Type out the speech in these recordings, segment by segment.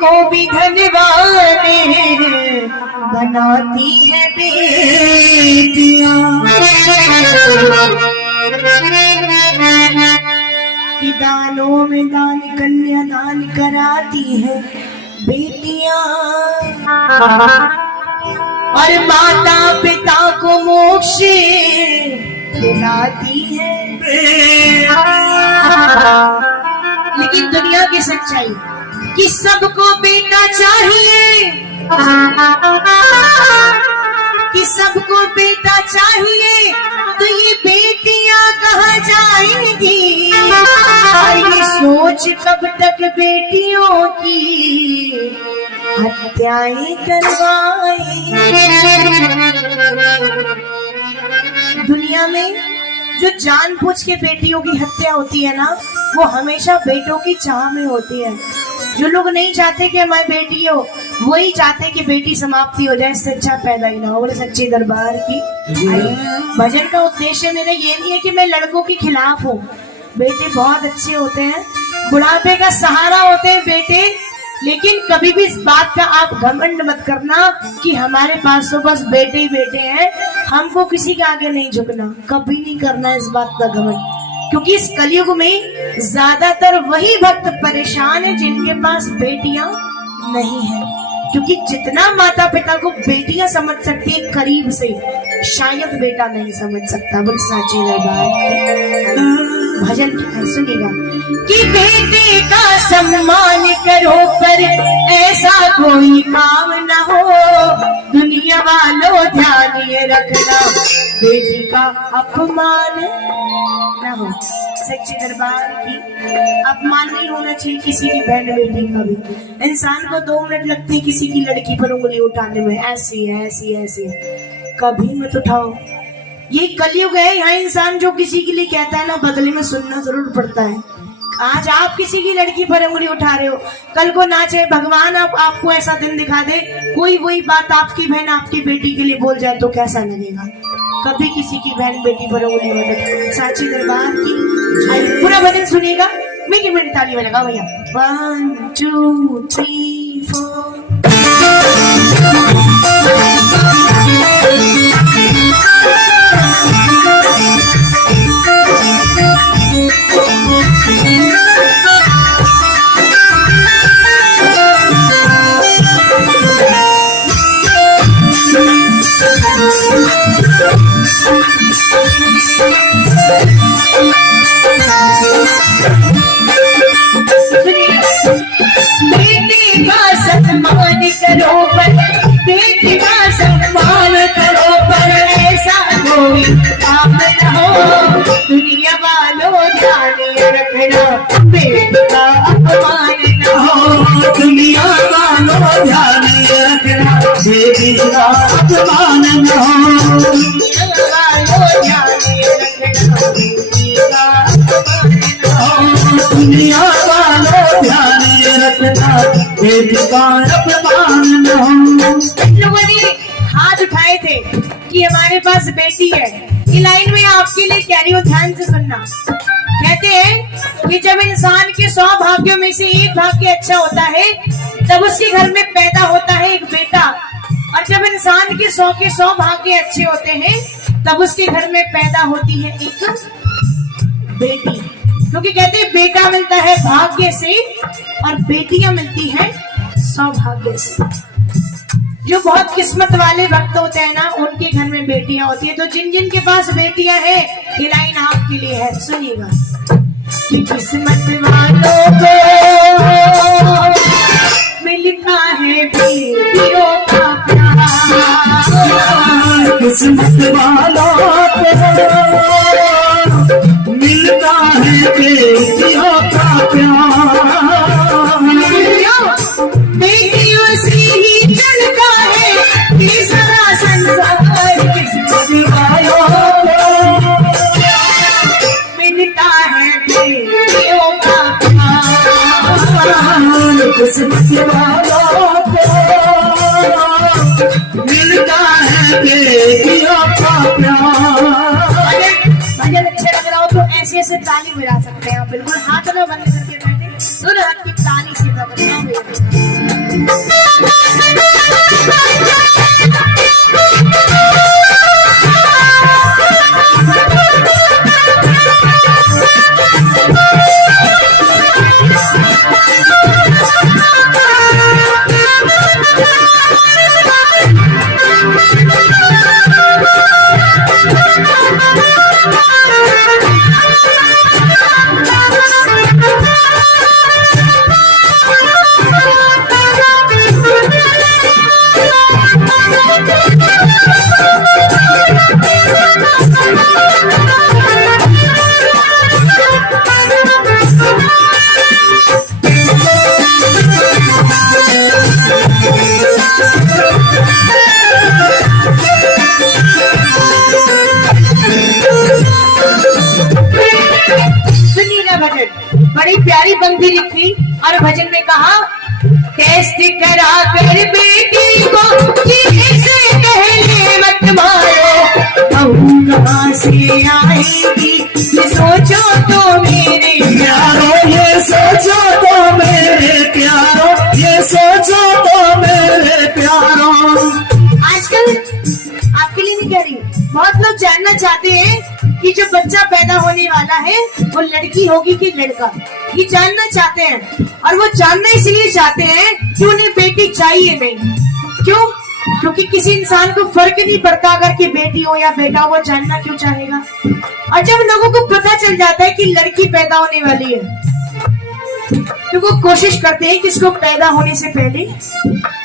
को भी धनवान बनाती है बेटियां। कि दानों में दान कन्या दान कराती है बेटियां और माता पिता को मोक्ष दिलाती है। लेकिन दुनिया की सच्चाई कि सबको बेटा चाहिए, कि सबको बेटा चाहिए, तो ये बेटियां कहाँ जाएंगी? और ये सोच कब तक बेटियों की हत्याएं करवाएंगे? दुनिया में जो जानबूझ के बेटियों की हत्या होती है ना, वो हमेशा बेटों की चाह में होती है। जो लोग नहीं चाहते कि हमारी बेटी हो, वही चाहते कि बेटी समाप्ति हो जाए, इससे अच्छा पैदा ही ना हो। बोले सच्चे दरबार की। भजन का उद्देश्य मेरा ये नहीं है कि मैं लड़कों के खिलाफ हूँ। बेटे बहुत अच्छे होते हैं, बुढ़ापे का सहारा होते हैं बेटे, लेकिन कभी भी इस बात का आप घमंड मत करना कि हमारे पास तो बस बेटे ही बेटे हैं, हमको किसी के आगे नहीं झुकना। कभी नहीं करना इस बात का घमंड, क्योंकि इस कलयुग में ज्यादातर वही भक्त परेशान है जिनके पास बेटियां नहीं है। क्योंकि जितना माता पिता को बेटियां समझ सकती है करीब से, शायद बेटा नहीं समझ सकता। बोल साची दरबार। भजन सुनिएगा कि बेटे का सम्मान करो पर ऐसा कोई काम न हो, दुनिया वालों ध्यान ये रखना बेटी का अपमान न हो। सच्चे दरबार की अपमान नहीं होना चाहिए किसी की बहन बेटी का भी। इंसान को 2 मिनट लगते हैं किसी की लड़की पर उंगली उठाने में, ऐसी है ऐसी ऐसी, कभी मत उठाओ। ये कलयुग है, यहाँ इंसान जो किसी के लिए कहता है ना, बदले में सुनना जरूर पड़ता है। आज आप किसी की लड़की पर उंगली उठा रहे हो, कल को ना चाहे भगवान आपको ऐसा दिन दिखा दे, कोई वही बात आपकी बहन आपकी बेटी के लिए बोल जाए तो कैसा लगेगा? कभी किसी की बहन बेटी पर उंगली मत उठाओ। साची दरबार की। पूरा भजन सुनिएगा, मीठी मीठी ताली बजाएगा भैया। 1 2 3 4। बेटी का सम्मान करो पर, बेटी का सम्मान करो पर ऐसा कोई काम न हो, दुनिया वालों ध्यान रखना बेटी का अपमान न हो, दुनिया वालों ध्यान रखना बेटी का अपमान न हो, दुनिया वालों ध्यान रखना बेटी का अपमान न हो, दुनिया वालों ध्यान रखना बेटी का अपमान न हो। लोगों ने हाथ उठाए थे कि हमारे पास बेटी है। ये लाइन में आपके लिए कह रही हूँ, ध्यान से सुनना। कहते हैं कि जब इंसान के 100 भाग्यों में से एक भाग्य अच्छा होता है, तब उसके घर में पैदा होता है एक बेटा। और जब इंसान के 100 भाग्य अच्छे होते हैं, तब उसके घर में पैदा होती है एक बेटी। क्योंकि कहते हैं बेटा मिलता है भाग्य से और बेटियां मिलती है सौभाग्य से। जो बहुत किस्मत वाले भक्त होते हैं ना, उनके घर में बेटियां होती है। तो जिन जिन के पास बेटियां हैं, ये लाइन आपके लिए है, सुनिएगा कि किस्मत वालों को मिलता है बेटियों का प्यार, किस्मत वालों को मिलता है बेटियों का प्यार, बेटियों से ही चलता है ये सारा संसार, किस्मत वालों को मिलता है बेटियों का प्यार, किस्मत वालों को मिलता है बेटियों का प्यार। भजन अच्छा लग रहा हो तो ऐसे ऐसे ताली बजा सकते हैं आप, बिल्कुल हाथ ना बंद करके बैठे। दोनों हाथ की ताली से बजाओ। बड़ी प्यारी पंक्ति लिखी और भजन में कहा, टेस्ट करा कर बेटी को किसे कहले मत मारो, बहू कहाँ से आएगी ये सोचो तो मेरे प्यारो, ये सोचो तो मेरे प्यारो, ये सोचो तो मेरे प्यारो। आजकल आपके लिए नहीं कह रही, बहुत लोग जानना चाहते हैं कि जो बच्चा पैदा होने वाला है वो लड़की होगी कि लड़का, ये जानना चाहते हैं। और वो जानना इसलिए चाहते हैं कि उन्हें बेटी चाहिए नहीं। क्यों? क्योंकि किसी इंसान को फर्क नहीं पड़ता अगर कि बेटी हो या बेटा, वो जानना क्यों चाहेगा। और जब लोगों को पता चल जाता है कि लड़की पैदा होने वाली है तो वो कोशिश करते हैं कि इसको पैदा होने से पहले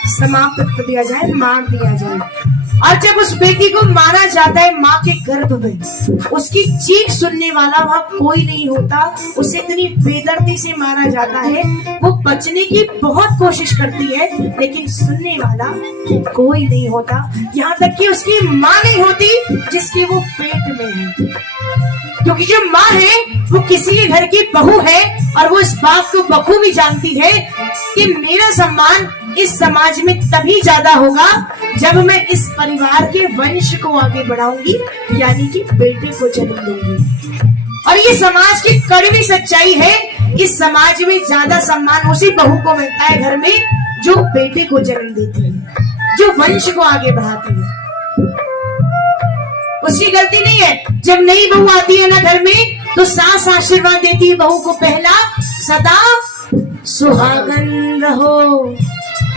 समाप्त कर दिया जाए, मार दिया जाए। और जब उस बेटी को मारा जाता है माँ के गर्भ में, उसकी चीख सुनने वाला वहाँ कोई नहीं होता, उसे इतनी बेदर्दी से मारा जाता है, वो बचने की बहुत कोशिश करती है लेकिन सुनने वाला कोई नहीं होता। यहाँ तक कि उसकी माँ नहीं होती जिसके वो पेट में है, क्योंकि जो माँ है वो किसी घर की बहू है और वो इस बात को बखूबी जानती है कि मेरा सम्मान इस समाज में तभी ज्यादा होगा जब मैं इस परिवार के वंश को आगे बढ़ाऊंगी, यानी कि बेटे को जन्म दूंगी। और ये समाज की कड़वी सच्चाई है, इस समाज में ज्यादा सम्मान उसी बहू को मिलता है घर में जो बेटे को जन्म देती है, जो वंश को आगे बढ़ाती है। उसकी गलती नहीं है। जब नई बहू आती है ना घर में तो सास आशीर्वाद देती है बहू को, पहला सदा सुहागन रहो,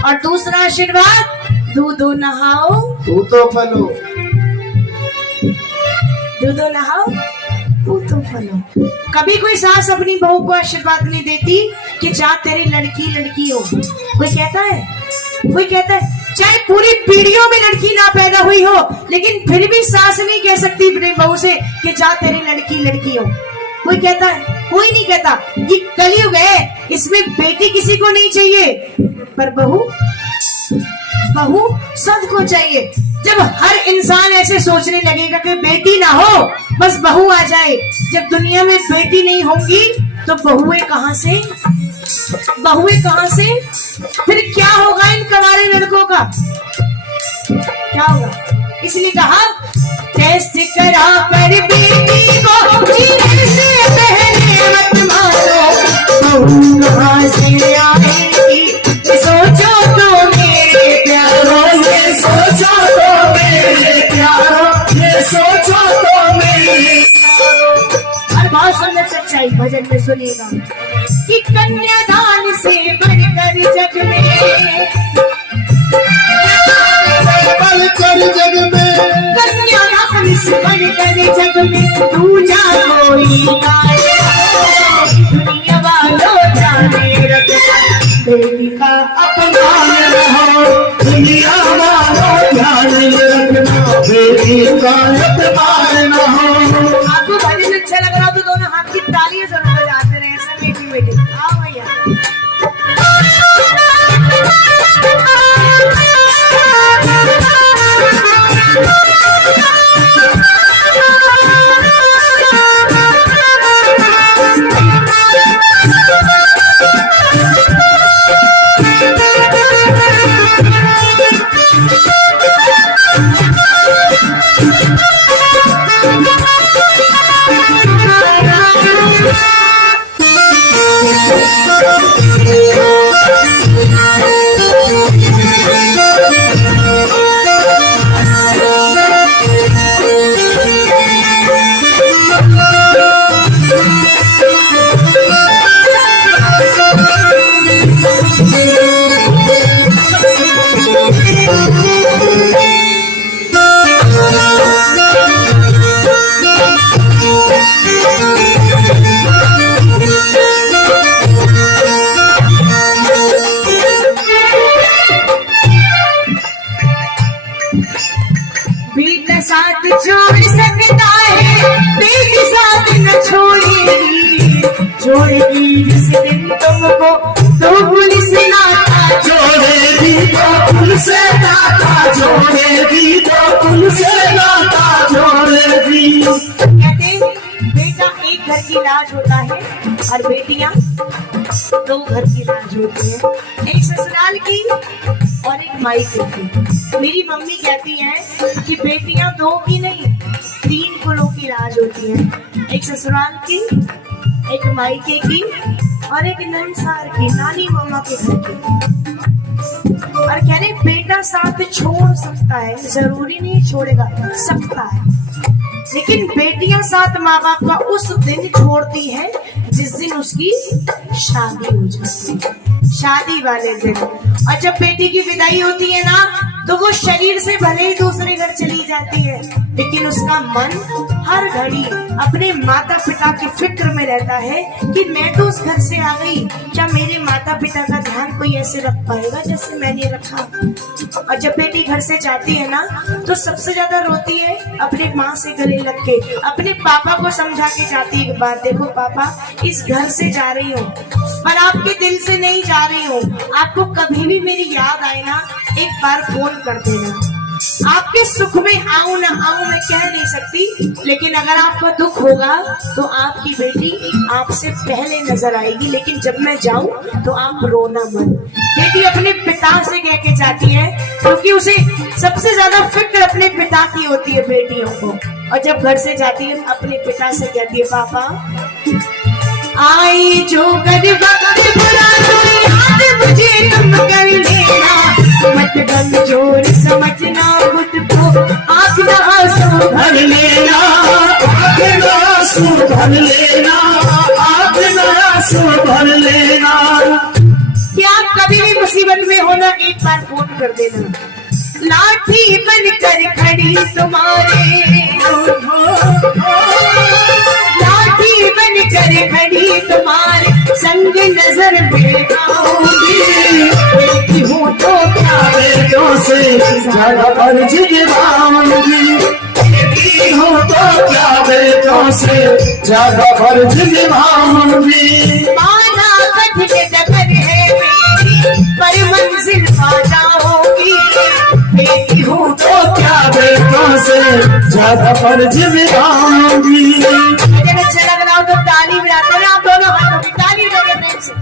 और दूसरा आशीर्वाद दूधो नहाओ पूतो फलो, दूधो नहाओ पूतो फलो। कभी कोई सास अपनी बहू को आशीर्वाद नहीं देती कि जा तेरी लड़की लड़की हो। कोई कहता है, कोई कहता है चाहे पूरी पीढ़ियों में लड़की ना पैदा हुई हो लेकिन फिर भी सास नहीं कह सकती अपनी बहू से कि जा तेरी लड़की लड़की हो। कोई कहता है? कोई नहीं कहता। ये कलयुग है, इसमें बेटी किसी को नहीं चाहिए, पर बहू बहू सबको चाहिए। जब हर इंसान ऐसे सोचने लगेगा कि बेटी ना हो बस बहू आ जाए, जब दुनिया में बेटी नहीं होंगी तो बहुएं कहां से, बहुएं कहां से? फिर क्या होगा इन कवारे लड़कों का, क्या होगा? इसलिए कहा टेस्ट करा कर बेटी को जीने से पहले मत मारो, बहू कहां से आएगी सोचो तो मेरे प्यारो, ये सोचो तो मेरे प्यारो, ये सोचो तो मेरे प्यारो। और बहुत सुंदर सच्चाई भजन में सुनिएगा कि कन्यादान से बढ़कर जग में, बढ़कर जग में, कन्यादान से बढ़कर जग में दूजा कोई गाए, दुनिया वालों जाने रखना बेटी का अपमान रहो, दुनिया वालों जाने रखना बेटी का अपमान न हो। आपको भजन अच्छा लग रहा तो दोनों हाथ की तालियां जरूर बजाते रहे, ऐसा बेटी बेटी। आओ भैया कहते बेटा एक घर की लाज होता है और बेटियां दो घर की लाज होती है, एक ससुराल की और एक मायके की। मेरी मम्मी कहती हैं कि बेटियां दो की नहीं 3 कुलों की लाज होती है, एक ससुराल की, एक मायके की और एक नंसार की, नानी मामा के घर की। और कह रहे बेटा साथ छोड़ सकता है, जरूरी नहीं छोड़ेगा, सकता है, लेकिन बेटियां साथ माँ बाप का उस दिन छोड़ती है जिस दिन उसकी शादी हो जाती है, शादी वाले दिन। और जब बेटी की विदाई होती है ना, तो वो शरीर से भले ही दूसरे घर चली जाती है, लेकिन उसका मन हर घड़ी अपने माता पिता की फिक्र में रहता है कि मैं तो उस घर से आ गई, क्या मेरे माता पिता का ध्यान कोई ऐसे रख पाएगा जैसे मैंने रखा। और जब बेटी घर से जाती है ना, तो सबसे ज्यादा रोती है अपने माँ से गले लग के, अपने पापा को समझा के जाती है, बात देखो पापा इस घर से जा रही हूँ पर आपके दिल से नहीं जा रही हूँ, आपको कभी भी मेरी याद आए ना एक बार फोन कर देना। आपके सुख में आऊं ना आऊं मैं कह नहीं सकती, लेकिन अगर आपको दुख होगा तो आपकी बेटी आपसे पहले नजर आएगी, लेकिन जब मैं जाऊं तो आप रोना मत। बेटी अपने पिता से कह के जाती है, क्योंकि उसे सबसे ज्यादा फिक्र अपने पिता की होती है बेटियों को। और जब घर से जाती है अपने पिता से कहती है, पापा आई जो गरीब बुरा तो याद मुझे तुम कर लेना, मत कमजोर समझना खुद को, आँख न आंसू भर लेना, आँख न आंसू भर लेना, आँख न आंसू भर लेना। क्या कभी भी मुसीबत में होना एक बार फोन कर देना, लाठी बन कर खड़ी तुम्हारे, लाठी बन कर खड़ी तुम्हारे संग नजर में आऊंगी, बेटी हूँ तो क्या बेटों से ज्यादा फर्ज निभाऊंगी, बेटी हूँ तो क्या बेटों से ज्यादा फर्ज निभाऊंगी। माना कठिन डगर है मेरी पर मंजिल पाना होगी, बेटी हूँ तो क्या बेटों से ज्यादा फर्ज निभाऊंगी। अगर अच्छा लग रहा हो तो ताली बजाते हैं, आप दोनों हाथों की ताली बजाइए प्रेम से।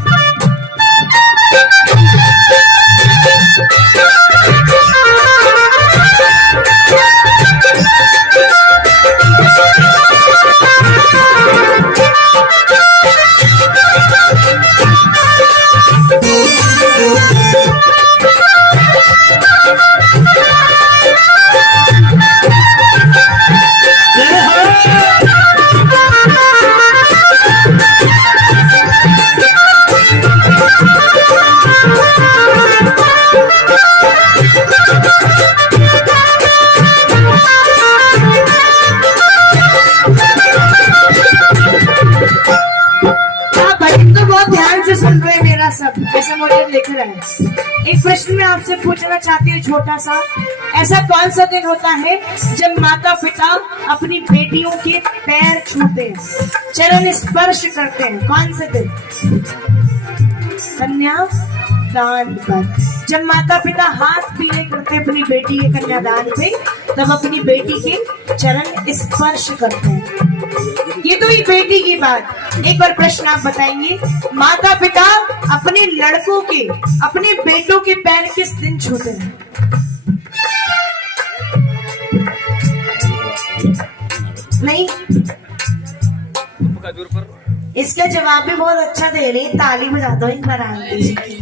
सुन रहे मेरा सब ऐसा मोटिव लिख रहा है। एक प्रश्न मैं आपसे पूछना चाहती हूँ छोटा सा, ऐसा कौन सा दिन होता है जब माता पिता अपनी बेटियों के पैर छूते हैं, चरण स्पर्श करते हैं, कौन से दिन? कन्यादान पर। जब माता पिता हाथ पीले करते हैं अपनी बेटी के कन्यादान पे, तब अपनी बेटी के चरण स्पर्श करते हैं। ये तो ही बेटी की बात। एक और प्रश्न आप बताएंगे, माता पिता अपने लड़कों के, अपने बेटों के पैर किस दिन छूते हैं? नहीं, इसका जवाब भी बहुत अच्छा दे रही, ताली बजा दो एक बार आंटी।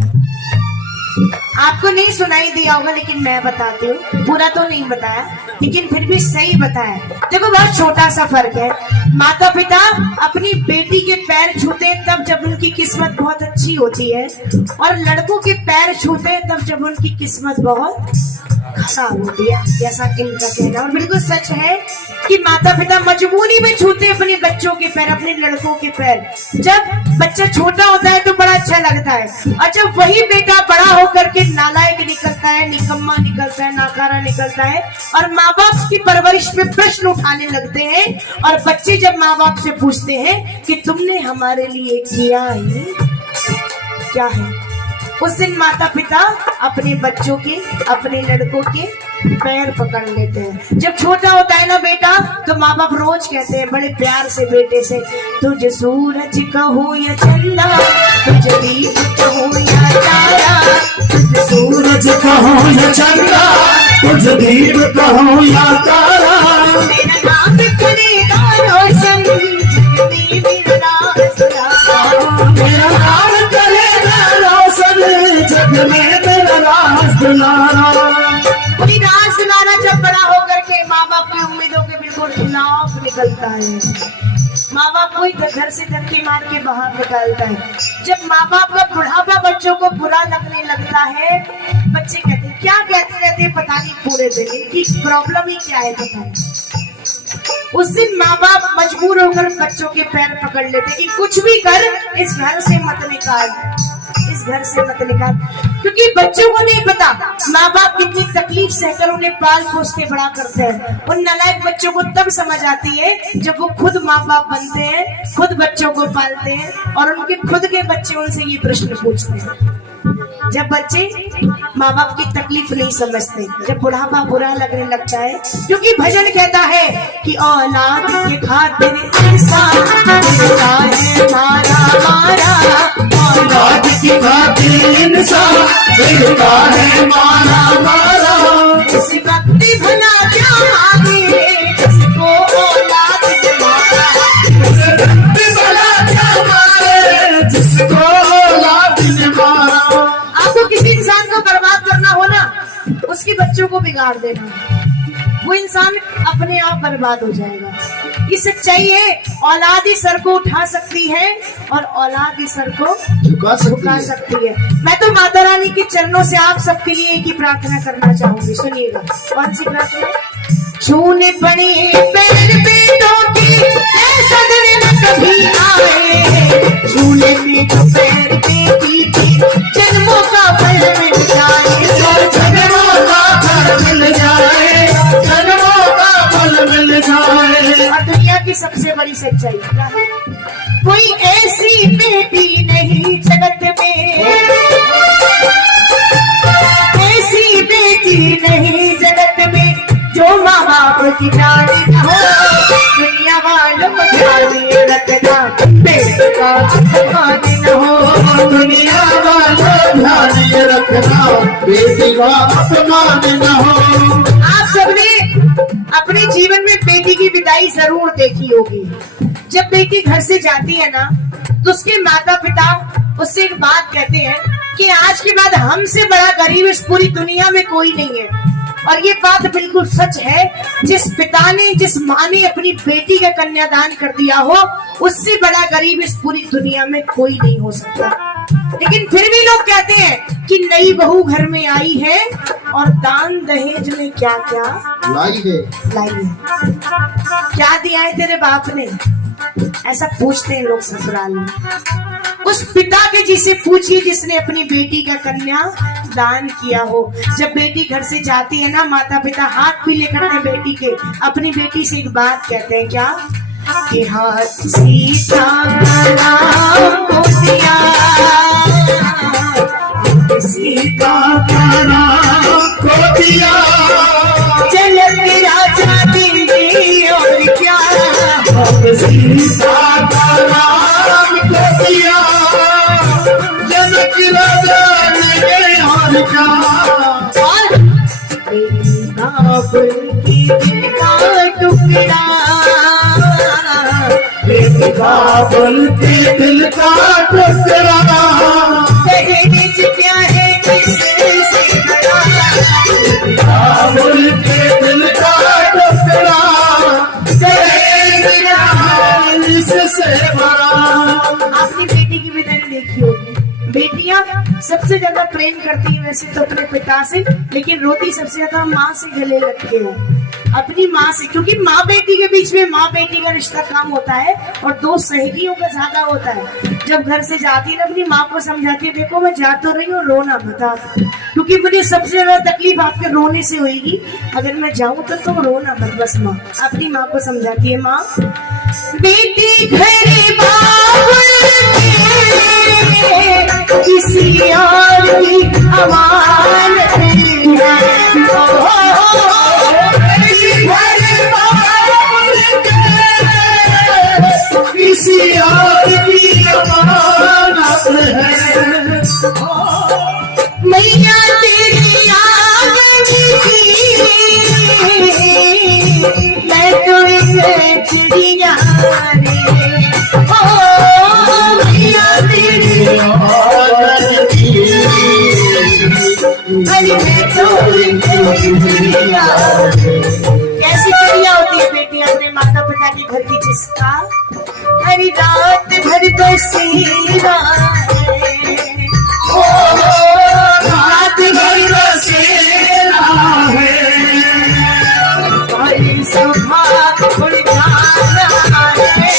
आपको नहीं सुनाई दिया होगा लेकिन मैं बताती हूँ, पूरा तो नहीं बताया लेकिन फिर भी सही बताया। देखो बहुत छोटा सा फर्क है। माता पिता अपनी बेटी के पैर छूते हैं तब जब उनकी किस्मत बहुत अच्छी होती है, और लड़कों के पैर छूते हैं तब जब उनकी किस्मत बहुत खराब होती है, जैसा इनका कहना। और बिल्कुल सच है कि माता पिता मजबूरी में छूते हैं अपने बच्चों के पैर, अपने लड़कों के पैर। जब बच्चा छोटा होता है तो बड़ा अच्छा लगता है, और जब वही बेटा बड़ा होकर के नालायक निकलता है, निकम्मा निकलता है, नाकारा निकलता है, और माँ बाप की परवरिश पे प्रश्न उठाने लगते हैं, और बच्चे जब माँ बाप से पूछते हैं कि तुमने हमारे लिए किया ही क्या है, उस दिन माता पिता अपने बच्चों के, अपने लड़कों के पैर पकड़ लेते हैं। जब छोटा होता है ना बेटा तो माँ बाप रोज कहते हैं बड़े प्यार से बेटे से, तुझे सूरज कहूँ या चंदा, तुझे दीप कहूँ या तारा, तुझे सूरज कहो या चंदा, तुझ दीप कहो या तारा, मेरा नाम करेगा रोशन, जगती मेरा सुनारा। मेरा नाम करेगा रोशन, जग में तेरा राज दुलारा। पूरी रात सुनाना जब बड़ा होकर के माँ बाप की उम्मीदों के बिल्कुल खिलाफ निकलता है। माँ बाप को ही घर से धक्के मार के बाहर निकालता है। जब माँ बाप का बुढ़ापा बच्चों को बुरा लगने लगता है, बच्चे कहते हैं क्या कहते रहते हैं पता नहीं, पूरे दिन इनकी प्रॉब्लम ही क्या है पता नहीं। उस दिन माँ बाप मजबूर होकर बच्चों के पैर पकड़ लेते कि कुछ भी कर, इस घर से मत निकाल, इस घर से मत निकाल। क्योंकि बच्चों को नहीं पता माँ बाप कितनी तकलीफ सहकर उन्हें पाल पोस के बड़ा करते हैं। उन नालायक बच्चों को तब समझ आती है जब वो खुद माँ बाप बनते हैं, खुद बच्चों को पालते हैं और उनके खुद के बच्चे उनसे ये प्रश्न पूछते हैं। जब बच्चे माँ बाप की तकलीफ नहीं समझते, जब बुढ़ापा बुरा लगने लगता है, क्योंकि भजन कहता है कि औलाद के खातिर इंसान मिलता है मारा मारा, औलाद की खातिर इंसान मिलता है मारा मारा। इस भक्ति भला क्या मांगे, जिसको औलाद ने मारा, भला क्या मारे, जिसको औलाद ने मारा। आपको किसी इंसान को बर्बाद करना हो ना, उसके बच्चों को बिगाड़ देना, वो इंसान अपने आप बर्बाद हो जाएगा। ये सच्चाई है। औलाद ही सर को उठा सकती है और औलाद ही सर को झुका सकती है। मैं तो माता रानी के चरणों से आप सबके लिए एक ही प्रार्थना करना चाहूंगी, सुनिएगा। कौन सी प्रार्थना? छूने पड़े पैर बेटों की ऐसा दिन न कभी आए, छूने पे जो पैर बेटी की जन्मों का फल मिल जाए, जन्मों का फल मिल जाए, जन्मों का फल मिल जाए। और दुनिया की सबसे बड़ी सच्चाई क्या है? कोई ऐसी बेटी नहीं जगत में, ऐसी बेटी नहीं जगत में जो माँ बाप की जानी न हो। दुनिया वालों को ध्यान रखना, बेटे का अपमान न हो। दुनिया वालों ध्यान रखना, बेटी का अपमान न हो। आप सबने अपने जीवन में बेटी की विदाई जरूर देखी होगी। जब बेटी घर से जाती है ना तो उसके माता पिता उससे एक बात कहते हैं कि आज के बाद हमसे बड़ा गरीब इस पूरी दुनिया में कोई नहीं है। और ये बात बिल्कुल सच है। जिस पिता ने, जिस माँ ने अपनी बेटी का कन्यादान कर दिया हो, उससे बड़ा गरीब इस पूरी दुनिया में कोई नहीं हो सकता। लेकिन फिर भी लोग कहते हैं कि नई बहू घर में आई है और दान दहेज में क्या क्या लाई है, क्या दिया है तेरे बाप ने, ऐसा पूछते हैं लोग ससुराल में। उस पिता के जिसे पूछिए जिसने अपनी बेटी का कन्या दान किया हो। जब बेटी घर से जाती है ना, माता पिता हाथ भी लेकर अपने बेटी के, अपनी बेटी से एक बात कहते हैं, क्या कि हाथ सीता नाम को दिया, सीता का नाम को दिया, जनक राजा दीदी और क्या, सीता का नाम को दिया, जनक राजा ने और क्या। और बेटी बाप की दिल का टुकड़ा, बेटी बाबुल के दिल का टुकड़ा, दहेज क्या है किससे बड़ा, बाबुल के दिल का टुकड़ा, दहेज इससे बड़ा। आपने बेटी की विदाई देखी होगी। बेटियां सबसे ज्यादा प्रेम करती हैं वैसे तो अपने पिता से, लेकिन रोती सबसे ज्यादा माँ से गले लगते हैं, अपनी माँ से। क्योंकि माँ बेटी के बीच में माँ बेटी का रिश्ता कम होता है और दो सहेलियों का ज्यादा होता है। जब घर से जाती है ना, अपनी माँ को समझाती है, देखो मैं जा तो रही हूँ, रोना मत आप, क्योंकि मुझे सबसे ज्यादा तकलीफ आपके रोने से होगी। अगर मैं जाऊँ तो तुम रोना मत, बस माँ अपनी माँ को समझाती है। माँ बेटी घर किसी और की अमानत है, याद की अमानत है। मैया तेरी याद मैं तो एक चिड़िया रे, ओ मैया तेरी अरे मैं तो एक चिड़िया। कैसी चिड़िया होती है बेटी अपने माता पिता के घर की, जिसका हरी रात भर बसेरा है, ओ रात भर बसेरा है, हरी सुबह उड़ जाना है,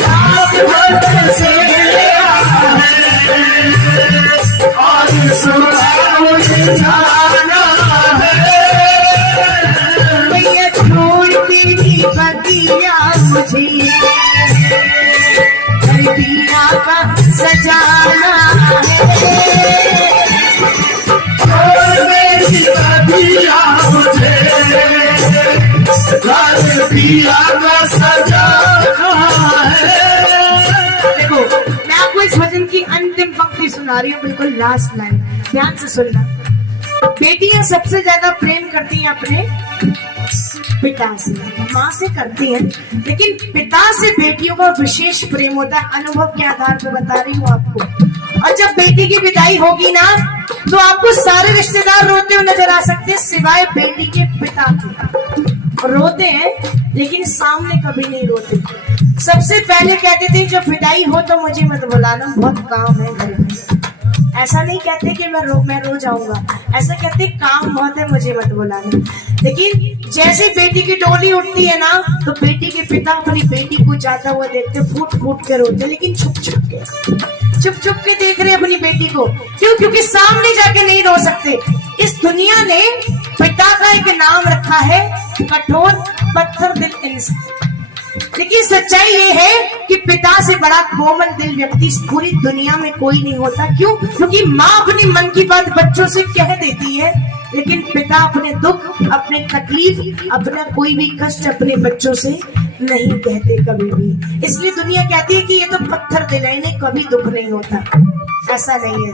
रात भर बसेरा है, और सुबह उड़ जाना है। मैया छोड़ती थी बगिया मुझे, पिया का सजाना है, और मेरी कबिया मुझे घर पिया का सजाना है। देखो मैं आपको इस भजन की अंतिम पंक्ति सुना रही हूँ, बिल्कुल लास्ट लाइन, ध्यान से सुनना। बेटियां सबसे ज्यादा प्रेम करती हैं अपने पिता से, माँ से करती हैं, लेकिन पिता से बेटियों का विशेष प्रेम होता है। अनुभव के आधार पर बता रही हूँ आपको। और जब बेटी की विदाई होगी ना, तो आपको सारे रिश्तेदार रोते हुए नजर आ सकते हैं, सिवाय बेटी के पिता के। रोते हैं लेकिन सामने कभी नहीं रोते। सबसे पहले कहते थे जब विदाई हो तो मुझे मत बुलाना, बहुत काम है घर में। ऐसा नहीं कहते कि मैं रो जाऊंगा, ऐसा कहते काम बहुत है मुझे मत बुलाना। लेकिन जैसे बेटी की डोली उठती है ना, तो बेटी के पिता अपनी बेटी को जाता हुआ देखते, फूट फूट के रोते, लेकिन छुप छुप के देख रहे अपनी बेटी को। क्यों? क्योंकि सामने जाके नहीं रो सकते। इस दुनिया ने पिता का एक नाम रखा है, कठोर पत्थर दिल इंसान। लेकिन सच्चाई ये है कि पिता से बड़ा कोमल दिल व्यक्ति इस पूरी दुनिया में कोई नहीं होता। क्यों? क्योंकि माँ अपनी मन की बात बच्चों से कह देती है, लेकिन पिता अपने दुख, अपने तकलीफ, अपना कोई भी कष्ट अपने बच्चों से नहीं कहते कभी भी। इसलिए दुनिया कहती है कि ये तो पत्थर दिल है, इन्हें कभी दुख नहीं होता। ऐसा नहीं है।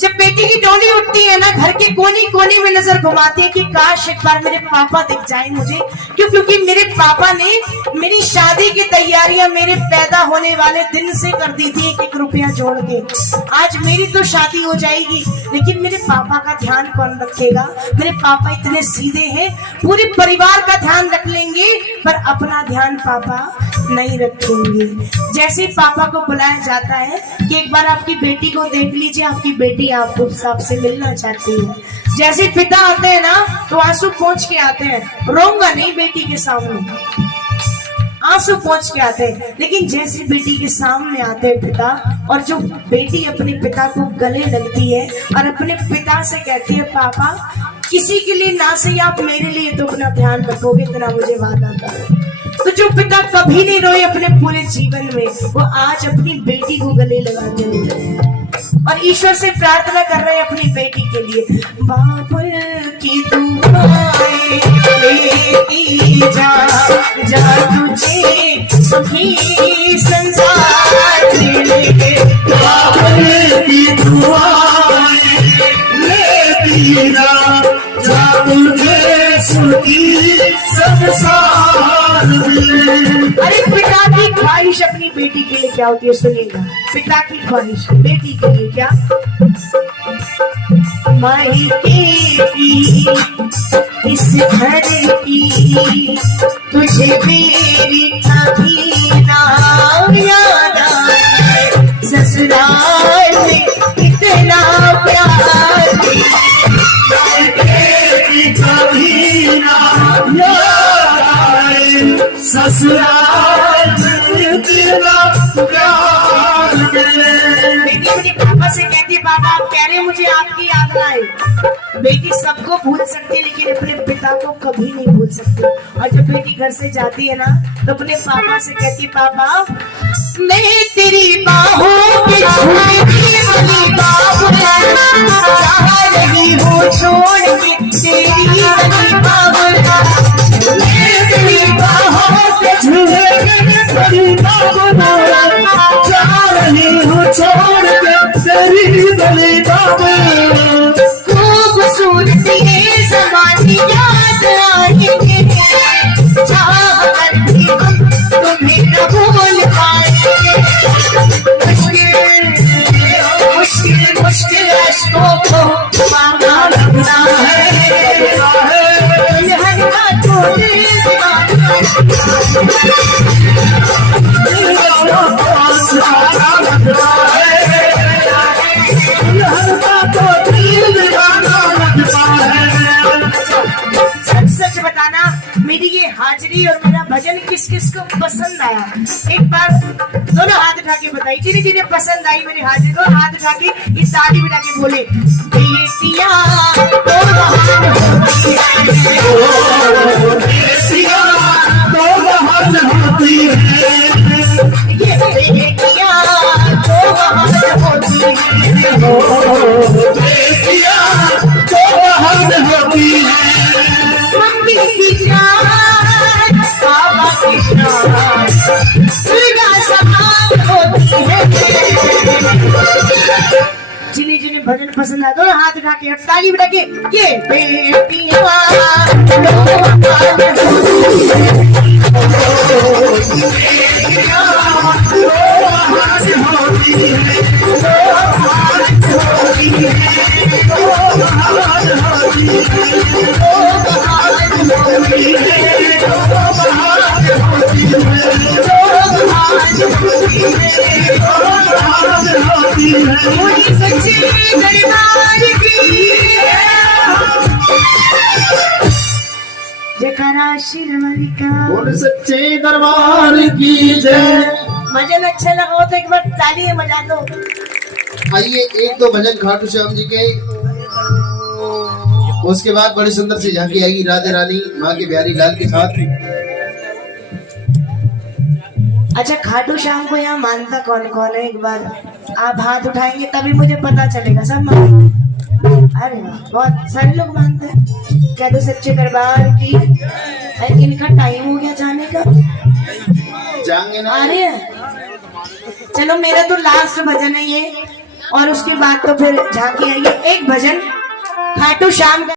जब बेटी की डोली उठती है ना, घर के कोने कोने में नजर घुमाती है कि काश एक बार मेरे पापा दिख जाए मुझे। क्यों? क्योंकि मेरे पापा ने मेरी शादी की तैयारियां मेरे पैदा होने वाले दिन से कर दी थी, एक एक रुपया जोड़ के। आज मेरी तो शादी हो जाएगी, लेकिन मेरे पापा का ध्यान कौन रखेगा? मेरे पापा इतने सीधे हैं, पूरे परिवार का ध्यान रख लेंगे, पर अपना ध्यान पापा नहीं रखेंगे। जैसे पापा को बुलाया जाता है कि एक बार आपकी बेटी को देख लीजिए, आपकी बेटी आपसे मिलना चाहती है। जैसे पिता आते हैं ना, तो आंसू पोंछ के आते हैं, रोऊंगा नहीं बेटी के सामने, आंसू पोंछ के आते हैं। लेकिन जैसे बेटी के सामने आते हैं पिता, और जो बेटी अपने पिता को गले लगती है और अपने पिता से कहती है, पापा किसी के लिए ना सही, आप मेरे लिए तो अपना ध्यान रखोगे, इतना मुझे वादा करो। तो जो पिता कभी नहीं रोए अपने पूरे जीवन में, वो आज अपनी बेटी को गले लगाते हैं और ईश्वर से प्रार्थना कर रहे हैं अपनी बेटी के लिए। बाबुल की दुआएं लेती जा तुझे सुखी संसार मिले। बाबुल की दुआएं लेती जा तुझे सुखी संसार मिले। अरे पिता की ख्वाहिश अपनी बेटी के लिए क्या होती है, सुनिएगा। पिता की ख्वाहिश बेटी के लिए क्या? मायके की इस घर की तुझे मेरी कभी ना याद आए, ससुराल में इतना प्यार कभी ना याद आए, ससुराल में इतना प्यार मिले। बेटी अपने पापा से कहती, पापा आप कह रहे मुझे आपकी याद आए। बेटी सबको भूल सकती है, लेकिन अपने पिता को कभी नहीं भूल सकती। और जब बेटी घर से जाती है ना, तो अपने पापा से कहती, पापा मैं तेरी बाहों के झूठी वाली बाहों चाह रही हूँ, छोड़ के तेरी वाली बाहों, मैं तेरी बाहों के झूठी तेरी दामन जा रही हूँ छोड़ के तेरी गली दामन। खूबसूरती ज़माने याद आएंगे, चाह कर भी हम तुम्हें न भूल पाएंगे। मुश्किल मुश्किल अश्कों को मांगा लगना है, हर बातों दिल दीवाना लगता है, हर बातों दिल दीवाना लगता है। सच सच बताना, मेरी ये हाजिरी और मेरा भजन किस किस को पसंद आया? एक बार दोनों हाथ उठा के बताइए, जिन्हें जिन्हें पसंद आई मेरी हाजिरी, दोनों हाथ उठा के ये ताली बजा के बोले, बेटियां तो महान होती है, बेटियां तो महान होती है, ये बेटियां तो महान होती है, बेटियां तो महान होती है। मम्मी की जान पापा की जान दुर्गा समान होती है। जिन्हें जिन्हें भजन पसंद आता है हाथ उठा के ताली बजा के ये बेटियां सच्ची दरबार की जयकारा शिरमणि का। बोल सच्चे दरबार की जय। भजन अच्छा लगा हो तो एक बार ताली बजा दो। आइए एक दो भजन खाटू श्याम जी के, उसके बाद बड़ी सुंदर सी झांकी आएगी राधे रानी माँ के बिहारी लाल के साथ। अच्छा, खाटू श्याम को यहाँ मानता कौन कौन है? एक बार आप हाथ उठाएंगे तभी मुझे पता चलेगा। सब मानते? अरे वाह, बहुत सारे लोग मानते हैं। क्या तो सच्चे दरबार की। अरे इनका टाइम हो गया जाने का, जाएंगे ना? आ रहे हैं? चलो मेरा तो लास्ट भजन है ये, और उसके बाद तो फिर झांकी आएगी। एक भजन खाटू श्याम का।